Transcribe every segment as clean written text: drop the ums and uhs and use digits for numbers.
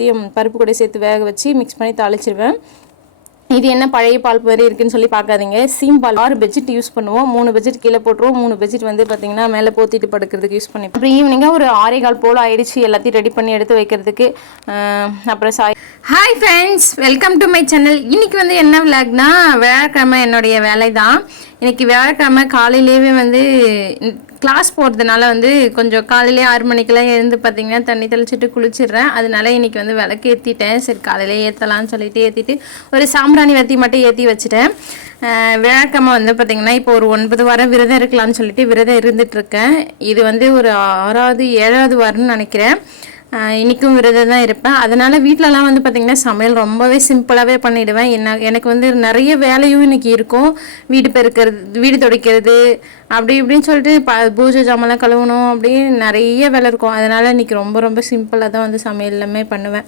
எல்லாத்தையும் பருப்பு கூட சேர்த்து வேக வச்சு மிக்ஸ் பண்ணி தாளிச்சிருவேன். இது என்ன பழைய பால் மாதிரி இருக்குன்னு சொல்லி பார்க்காதீங்க. பால் 6 பெட்ஷீட் யூஸ் பண்ணுவோம். 3 பெட்ஷீட் கீழே போட்டுருவோம். 3 பெட்ஷீட் வந்து பார்த்தீங்கன்னா மேலே போத்திட்டு படுக்கிறதுக்கு யூஸ் பண்ணி அப்புறம் ஈவினிங்காக ஒரு 6:15 போல் ஆயிடுச்சு எல்லாத்தையும் ரெடி பண்ணி எடுத்து வைக்கிறதுக்கு. அப்புறம் hi friends, welcome to my channel. இன்றைக்கி வந்து என்ன விளாக்னா, வியாழக்கிழமை என்னுடைய வேலை தான். இன்றைக்கி வியாழக்கிழமை காலையிலேயே வந்து கிளாஸ் போகிறதுனால வந்து கொஞ்சம் காலையிலே 6 மணிக்கெல்லாம் எழுந்து பார்த்திங்கன்னா தண்ணி தெளிச்சிட்டு குளிச்சிடுறேன். அதனால இன்றைக்கி வந்து விளக்கு ஏற்றிட்டேன். சரி காலையிலே ஏற்றலான்னு சொல்லிட்டு ஏற்றிட்டு ஒரு சாம்பிராணி வத்தி மட்டும் ஏற்றி வச்சுட்டேன். வியாழக்கிழமை வந்து பார்த்திங்கன்னா இப்போ ஒரு 9 வாரம் விரதம் இருக்கலாம்னு சொல்லிட்டு விரதம் இருந்துகிட்ருக்கேன். இது வந்து ஒரு 6வது 7வது வாரம்னு நினைக்கிறேன். இன்றைக்கும் விரதம் தான் இருப்பேன். அதனால் வீட்டிலலாம் வந்து பார்த்திங்கன்னா சமையல் ரொம்பவே சிம்பிளாகவே பண்ணிவிடுவேன். எனக்கு வந்து நிறைய வேலையும் இன்றைக்கி இருக்கும். வீடு பெருக்கிறது, வீடு துடைக்கிறது, அப்படி இப்படின்னு சொல்லிட்டு பூஜை ஜாமெல்லாம் கழுவணும், அப்படி நிறைய வேலை இருக்கும். அதனால் இன்றைக்கி ரொம்ப ரொம்ப சிம்பிளாக தான் வந்து சமையல் எல்லாமே பண்ணுவேன்.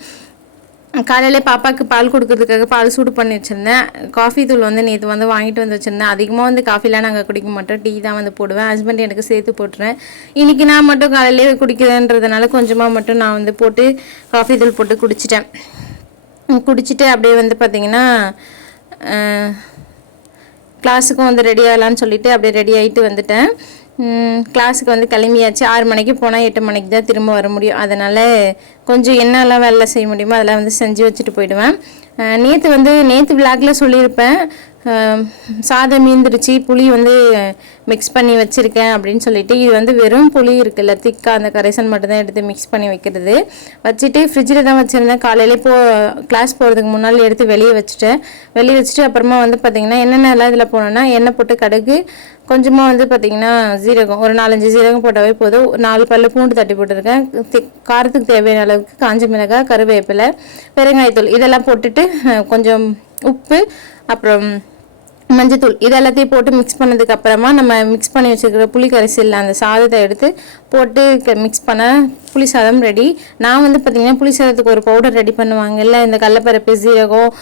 காலையிலே பாப்பாவுக்கு பால் கொடுக்கறதுக்காக பால் சூடு பண்ணி வச்சுருந்தேன். காஃபி தூள் வந்து நேற்று வந்து வாங்கிட்டு வந்து வச்சுருந்தேன். அதிகமாக வந்து காஃபிலாம் நாங்கள் குடிக்க மாட்டோம், டீ தான் வந்து போடுவேன். ஹஸ்பண்ட் எனக்கு சேர்த்து போட்டுருவேன். இன்றைக்கி நான் மட்டும் காலையிலே குடிக்கிறேன்றதுனால கொஞ்சமாக மட்டும் நான் வந்து போட்டு காஃபி தூள் போட்டு குடிச்சிட்டேன். குடிச்சிட்டு அப்படியே வந்து பார்த்திங்கன்னா கிளாஸுக்கும் வந்து ரெடி ஆகலான்னு சொல்லிவிட்டு அப்படியே ரெடி ஆகிட்டு வந்துட்டேன். கிளாஸுக்கு வந்து கிளம்பியாச்சு. 6 மணிக்கு போனால் 8 மணிக்கு தான் திரும்ப வர முடியும். அதனால் கொஞ்சம் என்னெல்லாம் வேலை செய்ய முடியுமோ அதெல்லாம் வந்து செஞ்சு வச்சுட்டு போயிடுவேன். நேற்று விளாகில் சொல்லியிருப்பேன், சாதம் மீந்துருச்சு, புளி வந்து மிக்ஸ் பண்ணி வச்சுருக்கேன் அப்படின்னு சொல்லிட்டு. இது வந்து வெறும் புளி இருக்குல்ல, திக்காக அந்த கரைசன் மட்டும்தான் எடுத்து மிக்ஸ் பண்ணி வைக்கிறது. வச்சுட்டு ஃப்ரிட்ஜில் தான் வச்சுருந்தேன். காலையிலே கிளாஸ் போகிறதுக்கு முன்னால் எடுத்து வெளியே வச்சுட்டு அப்புறமா வந்து பார்த்திங்கன்னா என்னென்னலாம் இதில் போனோன்னா எண்ணெய் போட்டு கடுகு, கொஞ்சமாக வந்து பார்த்திங்கன்னா ஜீரகம், ஒரு 4-5 ஜீரகம் போட்டாவே போதும். 4 பல்லு பூண்டு தட்டி போட்டிருக்கேன். காரத்துக்கு தேவையான அளவுக்கு காஞ்ச மிளகாய், கருவேப்பிலை, பெருங்காயத்தூள் இதெல்லாம் போட்டுட்டு கொஞ்சம் உப்பு, அப்புறம் மஞ்சத்தூள் இது எல்லாத்தையும் போட்டு மிக்ஸ் பண்ணதுக்கு அப்புறமா நம்ம மிக்ஸ் பண்ணி வச்சுருக்கிற புளி கரைசலில் அந்த சாதத்தை எடுத்து போட்டு மிக்ஸ் பண்ண புளி சாதம் ரெடி. நான் வந்து பார்த்திங்கன்னா புளி சாதத்துக்கு ஒரு பவுடர் ரெடி பண்ணுவாங்கல்ல, இந்த கடலப்பருப்பு, ஜீரகம்,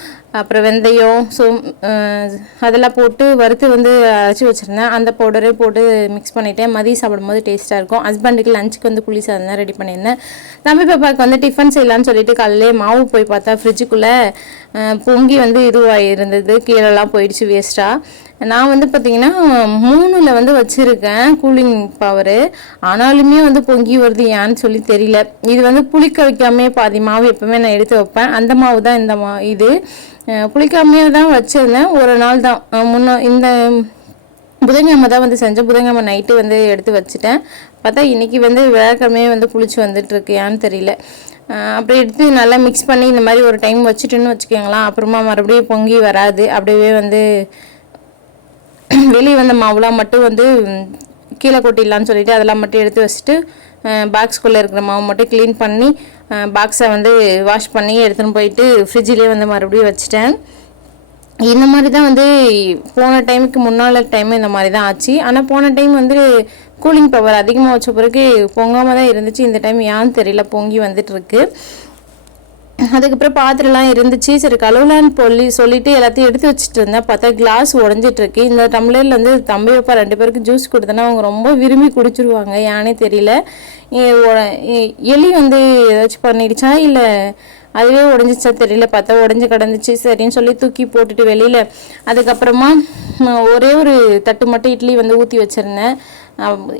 அப்புறம் வெந்தயம், அதெல்லாம் போட்டு வறுத்து வந்து அரைச்சி வச்சுருந்தேன். அந்த பவுடரே போட்டு மிக்ஸ் பண்ணிவிட்டேன். மதியம் சாப்பிடும்போது டேஸ்ட்டாக இருக்கும். ஹஸ்பண்டுக்கு லஞ்சுக்கு வந்து புளி சாதம் தான் ரெடி பண்ணியிருந்தேன். தம்பி பாப்பாவுக்கு வந்து டிஃபன் செய்யலான்னு சொல்லிட்டு காலையிலே மாவு போய் பார்த்தா ஃப்ரிட்ஜுக்குள்ளே பொங்கி வந்து இதுவாக இருந்தது, கீழெல்லாம் போயிடுச்சு வேஸ்ட்டாக. நான் வந்து பார்த்திங்கன்னா 3ல் வந்து வச்சுருக்கேன் கூலிங் பவரு, ஆனாலுமே வந்து பொங்கி வருது ஏன்னு சொல்லி தெரியல. இது வந்து புளிக்க வைக்காமே பாதி மாவு எப்போவுமே நான் எடுத்து வைப்பேன். அந்த மாவு தான் இது புளிக்காமையே தான் வச்சிருந்தேன். ஒரு நாள் தான் இந்த புதன்கிழமை தான் வந்து செஞ்சேன். புதன்கிழமை நைட்டு வந்து எடுத்து வச்சுட்டேன். பார்த்தா இன்றைக்கி வந்து வியாழக்கிழமையே வந்து புளிச்சு வந்துட்டுருக்கு, ஏன்னு தெரியல. அப்படி எடுத்து நல்லா மிக்ஸ் பண்ணி இந்த மாதிரி ஒரு டைம் வச்சுட்டுன்னு வச்சுக்கோங்களேன். அப்புறமா மறுபடியும் பொங்கி வராது. அப்படியே வந்து வெளியே வந்த மாவுலாம் மட்டும் வந்து கீழே கொட்டிடலான்னு சொல்லிட்டு அதெல்லாம் மட்டும் எடுத்து வச்சுட்டு பாக்ஸ்குள்ளே இருக்கிற மாவு மட்டும் க்ளீன் பண்ணி பாக்ஸை வந்து வாஷ் பண்ணி எடுத்துன்னு போயிட்டு ஃப்ரிட்ஜிலே வந்து மறுபடியும் வச்சுட்டேன். இந்த மாதிரி தான் வந்து போன டைமுக்கு முன்னால் டைம் இந்த மாதிரி தான் ஆச்சு. ஆனால் போன டைம் வந்து கூலிங் பவர் அதிகமாக வச்ச பிறகு பொங்காமல் தான் இருந்துச்சு. இந்த டைம் ஏன்னு தெரியல பொங்கி வந்துட்டுருக்கு. அதுக்கப்புறம் பாத்திரம்லாம் இருந்துச்சு. சரி கழுவலான்னு சொல்லிட்டு எல்லாத்தையும் எடுத்து வச்சுட்டு இருந்தேன். பார்த்தா கிளாஸ் உடஞ்சிட்ருக்கு. இந்த டம்ளரில் வந்து தம்பி அப்பா 2 பேருக்கு ஜூஸ் கொடுத்தேன்னா அவங்க ரொம்ப விரும்பி குடிச்சிருவாங்க, ஏன்னே தெரியல. எலி வந்து ஏதாச்சும் பண்ணிடுச்சா இல்லை அதுவே உடஞ்சிச்சா தெரியல. பார்த்தா உடஞ்சி கிடந்துச்சு. சரின்னு சொல்லி தூக்கி போட்டுட்டு வெளியில். அதுக்கப்புறமா ஒரே ஒரு தட்டு மட்டும் இட்லி வந்து ஊற்றி வச்சுருந்தேன்.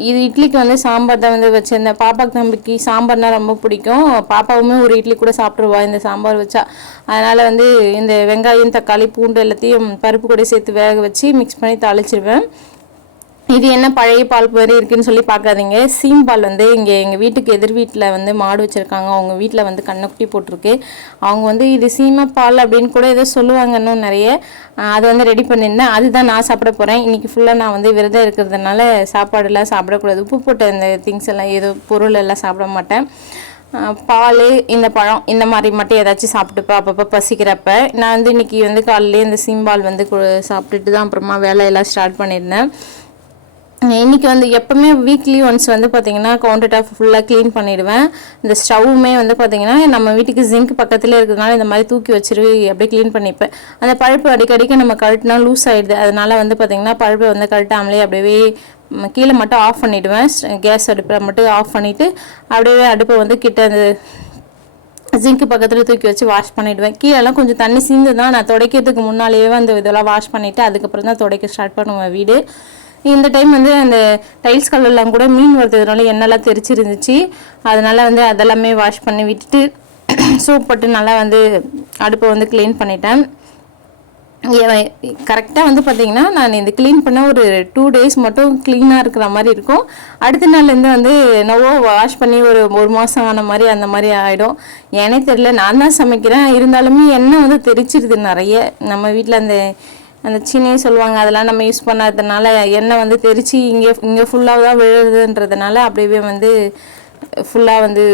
இது இட்லிக்கு வந்து சாம்பார் தான் வந்து வச்சுருந்தேன். பாப்பாக்கு தம்பிக்கு சாம்பார்னால் ரொம்ப பிடிக்கும். பாப்பாவுமே ஒரு இட்லி கூட சாப்பிட்ருவா இந்த சாம்பார் வச்சா. அதனால் வந்து இந்த வெங்காயம், தக்காளி, பூண்டு எல்லாத்தையும் பருப்பு கூட சேர்த்து வேக வச்சு மிக்ஸ் பண்ணி தாளிச்சிருவேன். இது என்ன பழைய பால் மாதிரி இருக்குன்னு சொல்லி பார்க்காதீங்க. பால் வந்து இங்கே எங்கள் வீட்டுக்கு எதிர் வீட்டில் வந்து மாடு வச்சுருக்காங்க. அவங்க வீட்டில் வந்து கண்ணுக்குட்டி போட்டிருக்கு. அவங்க வந்து இது பால் அப்படின்னு கூட ஏதோ சொல்லுவாங்க இன்னும் நிறைய. அதை வந்து ரெடி பண்ணியிருந்தேன். அதுதான் நான் சாப்பிட போகிறேன். இன்றைக்கி ஃபுல்லாக நான் வந்து விரதம் இருக்கிறதுனால சாப்பாடெல்லாம் சாப்பிடக்கூடாது. உப்பு போட்ட இந்த திங்ஸ் எல்லாம் ஏதோ பொருள் எல்லாம் சாப்பிட மாட்டேன். பால், இந்த பழம், இந்த மாதிரி மட்டும் ஏதாச்சும் சாப்பிட்டுப்பா அப்பப்போ பசிக்கிறப்ப. நான் வந்து இன்றைக்கி வந்து காலையிலே இந்த பால் வந்து சாப்பிட்டுட்டு தான் அப்புறமா வேலையெல்லாம் ஸ்டார்ட் பண்ணியிருந்தேன். இன்றைக்கி வந்து எப்போவுமே வீக்லி ஒன்ஸ் வந்து பார்த்திங்கன்னா கவுண்டர் டாப் ஃபுல்லாக க்ளீன் பண்ணிவிடுவேன். இந்த ஸ்டவ்வுமே வந்து பார்த்திங்கன்னா நம்ம வீட்டுக்கு ஜிங்க் பக்கத்தில் இருக்கிறதுனால இந்த மாதிரி தூக்கி வச்சுருவி அப்படியே க்ளீன் பண்ணிப்பேன். அந்த பழுப்பு அடிக்கடிக்கு நம்ம கழட்டினா லூஸ் ஆகிடுது. அதனால் வந்து பார்த்திங்கன்னா பழுப்பை வந்து கழட்டாமலே அப்படியே கீழே மட்டும் ஆஃப் பண்ணிவிடுவேன். கேஸ் அடுப்பை மட்டும் ஆஃப் பண்ணிவிட்டு அப்படியே அடுப்பை வந்து கிட்ட அந்த ஜிங்க்கு பக்கத்தில் தூக்கி வச்சு வாஷ் பண்ணிவிடுவேன். கீழெல்லாம் கொஞ்சம் தண்ணி சீந்து தான் நான் துடைக்கிறதுக்கு முன்னாலேயே அந்த இதெல்லாம் வாஷ் பண்ணிவிட்டு அதுக்கப்புறம் தான் துடைக்க ஸ்டார்ட் பண்ணுவேன் வீடு. இந்த டைம் வந்து அந்த டைல்ஸ் கலர்லாம் கூட மீன் வறுத்ததுனால எண்ணெய்லாம் தெரிச்சிருந்துச்சு. அதனால் வந்து அதெல்லாமே வாஷ் பண்ணி விட்டுட்டு சோப் போட்டு நல்லா வந்து அடுப்பை வந்து க்ளீன் பண்ணிட்டேன். கரெக்டாக வந்து பார்த்திங்கன்னா நான் இந்த க்ளீன் பண்ண ஒரு 2 days மட்டும் க்ளீனாக இருக்கிற மாதிரி இருக்கும். அடுத்த நாள்லேருந்து வந்து என்னவோ வாஷ் பண்ணி ஒரு மாதம் ஆன மாதிரி அந்த மாதிரி ஆகிடும். ஏன்னே தெரியல, நான் தான் சமைக்கிறேன், இருந்தாலுமே எண்ணெய் வந்து தெரிச்சிருது நிறைய. நம்ம வீட்டில் அந்த சீனே சொல்லுவாங்க, அதெல்லாம் நம்ம யூஸ் பண்ணாததுனால எண்ணெய் வந்து தெரிச்சு இங்கே ஃபுல்லாக தான் விழுறதுன்றதுனால அப்படியே வந்து ஃபுல்லாக வந்து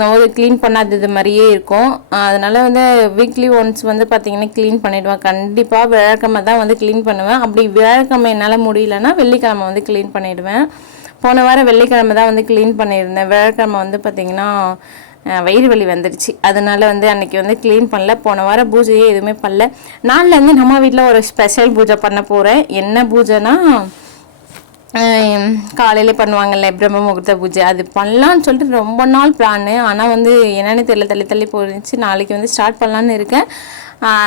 நம்ம க்ளீன் பண்ணாதது மாதிரியே இருக்கும். அதனால் வந்து வீக்லி ஒன்ஸ் வந்து பார்த்திங்கன்னா க்ளீன் பண்ணிவிடுவேன். கண்டிப்பாக வியாழக்கிழமை தான் வந்து க்ளீன் பண்ணுவேன். அப்படி வியாழக்கிழமை என்னால் முடியலன்னா வெள்ளிக்கிழமை வந்து க்ளீன் பண்ணிவிடுவேன். போன வாரம் வெள்ளிக்கிழமை தான் வந்து க்ளீன் பண்ணியிருந்தேன். வியாழக்கிழமை வந்து பார்த்திங்கன்னா வயிறு வலி வந்துடுச்சு. அதனால் வந்து அன்றைக்கி வந்து க்ளீன் பண்ணல. போன வாரம் பூஜையே எதுவுமே பண்ணல. நாளிலேருந்து நம்ம வீட்டில் ஒரு ஸ்பெஷல் பூஜை பண்ண போகிறேன். என்ன பூஜைனா காலையிலே பண்ணுவாங்கல்ல பிரம்ம முகூர்த்த பூஜை, அது பண்ணலான்னு சொல்லிட்டு ரொம்ப நாள் பிளானு. ஆனால் வந்து என்னென்னு தெரியல, தள்ளி போயிடுச்சு. நாளைக்கு வந்து ஸ்டார்ட் பண்ணலான்னு இருக்கேன்.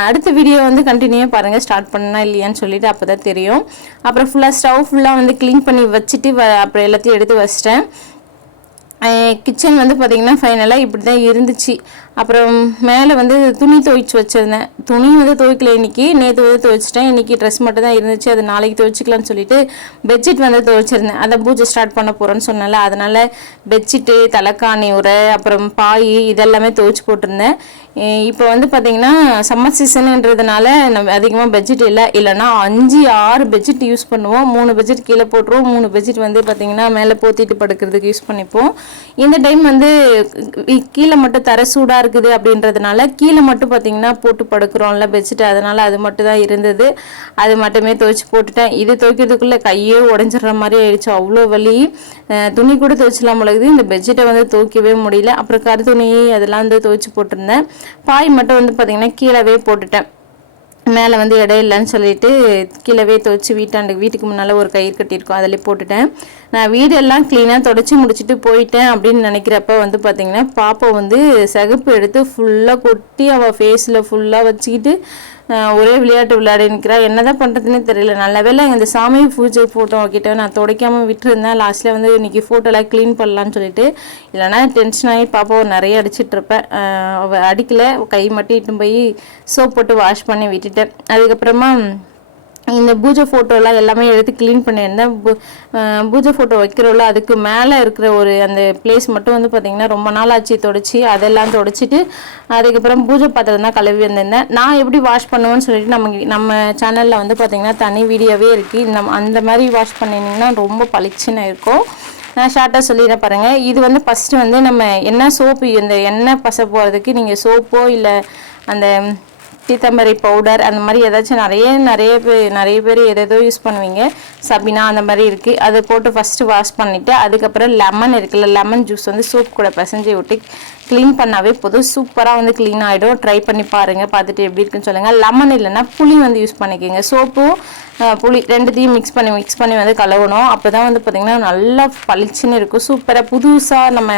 அடுத்த வீடியோ வந்து கண்டினியூவாக பாருங்கள், ஸ்டார்ட் பண்ணா இல்லையான்னு சொல்லிட்டு அப்போ தான் தெரியும். அப்புறம் ஃபுல்லாக ஸ்டவ் ஃபுல்லாக வந்து க்ளீன் பண்ணி வச்சுட்டு அப்புறம் எல்லாத்தையும் எடுத்து வச்சிட்டேன். கிச்சன் வந்து பார்த்திங்கன்னா ஃபைனலாக இப்படி தான் இருந்துச்சு. அப்புறம் மேலே வந்து துணி துவைச்சி வச்சுருந்தேன். துணி வந்து துவைக்கல இன்றைக்கி, நேற்று வந்து துவைச்சிட்டேன். இன்றைக்கி ட்ரெஸ் மட்டும் தான் இருந்துச்சு, அது நாளைக்கு துவைச்சிக்கலான்னு சொல்லிட்டு பெட்ஷீட் வந்து துவைச்சிருந்தேன். அதை பூஜை ஸ்டார்ட் பண்ண போகிறேன்னு சொன்னால அதனால் பெட்ஷீட்டு, தலைக்காணி உரை, அப்புறம் பாய் இதெல்லாமே துவைச்சி போட்டிருந்தேன். இப்போ வந்து பார்த்திங்கன்னா சம்மர் சீசனுன்றதுனால நம்ம அதிகமாக பெட்ஷீட் இல்லைன்னா 5-6 பெட்ஷீட் யூஸ் பண்ணுவோம். 3 பெட்ஷீட் கீழே போட்டுருவோம், 3 பெட்ஷீட் வந்து பார்த்திங்கன்னா மேலே போத்திட்டு படுக்கிறதுக்கு யூஸ் பண்ணிப்போம். இந்த டைம் வந்து கீழே மட்டும் தர சூடாக இருக்குது அப்படின்றதுனால கீழே மட்டும் பார்த்திங்கன்னா போட்டு படுக்கிறோம்ல பெட்ஷீட், அதனால் அது மட்டும் தான் இருந்தது. அது மட்டுமே துவைச்சி போட்டுட்டேன். இது துவைக்கிறதுக்குள்ளே கையே உடஞ்சிடுற மாதிரி ஆயிடுச்சு, அவ்வளோ வலி. துணி கூட துவைச்சலாம் பொழுது இந்த பெட்ஷீட்டை வந்து துவைக்கவே முடியல. அப்புறம் கரு துணி அதெல்லாம் வந்து துவைச்சி போட்டிருந்தேன். பாய் மட்டும் வந்து பார்த்திங்கன்னா கீழவே போட்டுட்டேன். மேலே வந்து இடம் இல்லைன்னு சொல்லிட்டு கீழவே துவைச்சி வீட்டுக்கு முன்னால் ஒரு கயிறு கட்டியிருக்கோம், அதிலே போட்டுட்டேன். நான் வீடெல்லாம் க்ளீனாக தொடச்சி முடிச்சுட்டு போயிட்டேன் அப்படின்னு நினைக்கிறப்ப வந்து பார்த்திங்கன்னா பாப்பா வந்து சிகப்பு எடுத்து ஃபுல்லாக கொட்டி அவள் ஃபேஸில் ஃபுல்லாக வச்சுக்கிட்டு ஒரே விளையாட்டு விளையாடி நிற்கிறா. என்ன தான் பண்ணுறதுன்னு தெரியல. நல்ல வேளை இந்த சாமி பூஜை ஃபோட்டோ கிட்ட நான் துடைக்காமல் விட்டுருந்தேன். லாஸ்ட்டில் வந்து இன்றைக்கி ஃபோட்டோலாம் க்ளீன் பண்ணலான்னு சொல்லிட்டு, இல்லைனா டென்ஷன் ஆகி பாப்பாவை நிறைய அடிச்சிட்ருப்பேன். அவள் அடிக்கலை, கை மட்டும் இட்டு போய் சோப் போட்டு வாஷ் பண்ணி விட்டுட்டேன். அதுக்கப்புறமா இந்த பூஜை ஃபோட்டோலாம் எல்லாமே எடுத்து க்ளீன் பண்ணியிருந்தேன். பூஜை ஃபோட்டோ வைக்கிறோம்ல அதுக்கு மேலே இருக்கிற ஒரு அந்த பிளேஸ் மட்டும் வந்து பார்த்திங்கன்னா ரொம்ப நாள் ஆச்சு தொடச்சி, அதெல்லாம் தொடச்சிட்டு அதுக்கப்புறம் பூஜை பாத்திரம் தான் கழுவி வந்திருந்தேன். நான் எப்படி வாஷ் பண்ணுவேன்னு சொல்லிட்டு நம்ம சேனலில் வந்து பார்த்திங்கன்னா தனி வீடியோவே இருக்குது. அந்த மாதிரி வாஷ் பண்ணிங்கன்னா ரொம்ப பளிச்சுன்னு இருக்கும். நான் ஷார்ட்டாக சொல்லிடுறேன் பாருங்கள். இது வந்து ஃபஸ்ட்டு வந்து நம்ம என்ன சோப்பு, இந்த எண்ணெய் பசை போகிறதுக்கு நீங்கள் சோப்போ இல்லை அந்த பீத்தம்பரி பவுடர் அந்த மாதிரி ஏதாச்சும் நிறைய பேர் எதோ யூஸ் பண்ணுவீங்க. சபினா அந்த மாதிரி இருக்குது. அதை போட்டு ஃபஸ்ட்டு வாஷ் பண்ணிவிட்டு அதுக்கப்புறம் லெமன் இருக்குல்ல, லெமன் ஜூஸ் வந்து சோப் கூட பிசைஞ்சு விட்டு க்ளீன் பண்ணாவே போதும், சூப்பராக வந்து க்ளீன் ஆகிடும். ட்ரை பண்ணி பாருங்கள், பார்த்துட்டு எப்படி இருக்குன்னு சொல்லுங்கள். லெமன் இல்லைன்னா புளி வந்து யூஸ் பண்ணிக்கோங்க. சோப்பும் புளி ரெண்டுத்தையும் மிக்ஸ் பண்ணி வந்து கழுவணும். அப்போ தான் வந்து பார்த்திங்கன்னா நல்லா பளிச்சுன்னு இருக்கும், சூப்பராக புதுசாக நம்ம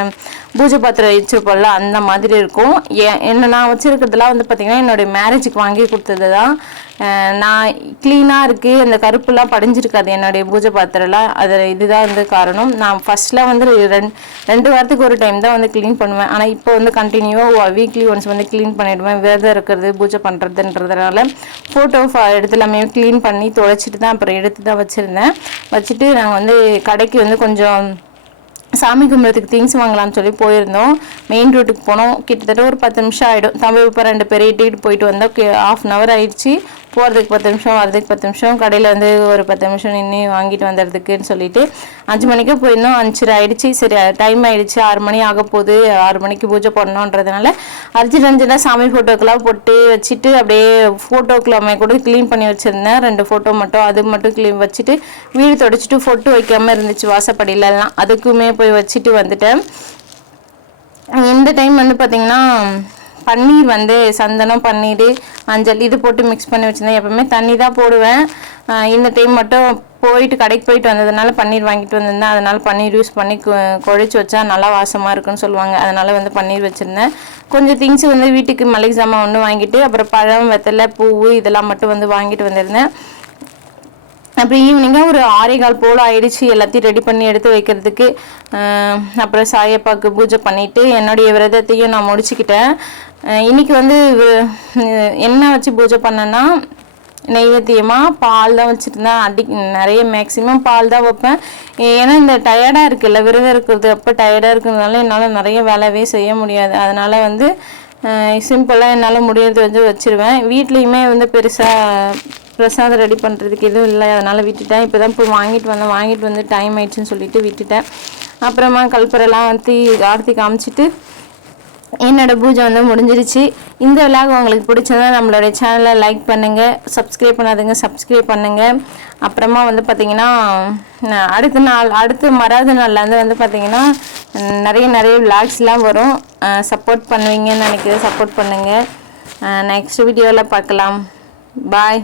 பூஜை பாத்திரம் வச்சுருப்போம்ல அந்த மாதிரி இருக்கும். நான் வச்சுருக்கிறதுலாம் வந்து பார்த்திங்கன்னா என்னுடைய மேரேஜுக்கு வாங்கி கொடுத்தது தான். நான் க்ளீனாக இருக்குது, அந்த கருப்புலாம் படிஞ்சிருக்காது என்னுடைய பூஜை பாத்திரம்லாம். இதுதான் வந்து காரணம். நான் ஃபஸ்ட்டில் வந்து 2 வாரத்துக்கு ஒரு டைம் தான் வந்து க்ளீன் பண்ணுவேன். ஆனால் இப்போ வந்து கண்டினியூவாக வீக்லி ஒன்ஸ் வந்து க்ளீன் பண்ணிவிடுவேன். விரதம் இருக்கிறது பூஜை பண்ணுறதுன்றதுனால ஃபோட்டோ எடுத்து எல்லாமே க்ளீன் பண்ணி துடைச்சிட்டு தான் அப்புறம் எடுத்து தான் வச்சுட்டு நாங்கள் வந்து கடைக்கு வந்து கொஞ்சம் சாமி கும்பிட்றதுக்கு திங்ஸ் வாங்கலாம்னு சொல்லி போயிருந்தோம். மெயின் ரோட்டுக்கு போனோம். கிட்டத்தட்ட ஒரு 10 நிமிஷம் ஆகிடும். தம்பி இப்போ 2 பேரை இட்டுக்கிட்டு போயிட்டு வந்தால் ½ hour ஆகிடுச்சு. போகிறதுக்கு 10 நிமிஷம், வரதுக்கு 10 நிமிஷம், கடையில் வந்து ஒரு 10 நிமிஷம் நின்று வாங்கிட்டு வந்துடுறதுக்குன்னு சொல்லிட்டு 5 மணிக்கு போயிருந்தோம். 5:30 ஆகிடுச்சு. சரி டைம் ஆகிடுச்சு, 6 மணி ஆக போகுது, 6 மணிக்கு பூஜை பண்ணணுன்றதுனால அர்ஜென்ட்டாக சாமி ஃபோட்டோக்கெல்லாம் போட்டு வச்சுட்டு அப்படியே ஃபோட்டோக்கெல்லாமே கூட க்ளீன் பண்ணி வச்சுருந்தேன். 2 ஃபோட்டோ மட்டும் அது மட்டும் க்ளீன் வச்சுட்டு வீடு தொடச்சிட்டு ஃபோட்டோ வைக்காமல் இருந்துச்சு வாசப்படியிலலாம், அதுக்குமே போய் வச்சுட்டு வந்துட்டேன். இந்த டைம் வந்து பார்த்திங்கன்னா பன்னீர் வந்து சந்தனம் பன்னீர் மஞ்சள் இது போட்டு மிக்ஸ் பண்ணி வச்சுருந்தேன். எப்பவுமே தண்ணி தான் போடுவேன். இந்த டைம் மட்டும் கடைக்கு போயிட்டு வந்ததுனால பன்னீர் வாங்கிட்டு வந்திருந்தேன். அதனால் பன்னீர் யூஸ் பண்ணி குழைச்சி வச்சா நல்லா வாசமாக இருக்குன்னு சொல்லுவாங்க. அதனால் வந்து பன்னீர் வச்சுருந்தேன். கொஞ்சம் திங்ஸ் வந்து வீட்டுக்கு மளிகை சாமான் ஒன்று வாங்கிட்டு அப்புறம் பழம் வெத்தலை பூவு இதெல்லாம் மட்டும் வந்து வாங்கிட்டு வந்திருந்தேன். அப்புறம் ஈவினிங்காக ஒரு 6:15 போல் ஆயிடுச்சு எல்லாத்தையும் ரெடி பண்ணி எடுத்து வைக்கிறதுக்கு. அப்புறம் சாயப்பாவுக்கு பூஜை பண்ணிவிட்டு என்னுடைய விரதத்தையும் நான் முடிச்சுக்கிட்டேன். இன்றைக்கி வந்து என்ன வச்சு பூஜை பண்ணேன்னா நெய்வேத்தியமாக பால் தான் வச்சுருந்தேன். நிறைய மேக்ஸிமம் பால் தான் வைப்பேன். ஏன்னா இந்த டயர்டாக இருக்குல்ல, விரதம் இருக்கிறது அப்போ டயர்டாக இருக்கிறதுனால என்னால் நிறைய வேலையே செய்ய முடியாது. அதனால் வந்து சிம்பிளாக என்னால் முடியறது வந்து வச்சுருவேன். வீட்லேயுமே வந்து பெருசாக பிரசாதம் ரெடி பண்ணுறதுக்கு எதுவும் இல்லை. அதனால் விட்டுட்டேன். இப்போ தான் போய் வாங்கிட்டு வந்து டைம் ஆயிடுச்சுன்னு சொல்லிட்டு விட்டுட்டேன். அப்புறமா கல்பரெல்லாம் ஆர்த்தி காமிச்சிட்டு என்னோடய பூஜை வந்து முடிஞ்சிருச்சு. இந்த விலாக் உங்களுக்கு பிடிச்சதா நம்மளுடைய சேனலை லைக் பண்ணுங்கள், சப்ஸ்கிரைப் பண்ணாதுங்க சப்ஸ்கிரைப் பண்ணுங்கள். அப்புறமா வந்து பார்த்திங்கன்னா மறாவது நாள்லேருந்து வந்து பார்த்திங்கன்னா நிறைய விலாக்ஸ்லாம் வரும். சப்போர்ட் பண்ணுவீங்கன்னு நினைக்கிறேன். சப்போர்ட் பண்ணுங்கள். நெக்ஸ்ட் வீடியோவில் பார்க்கலாம். பாய்.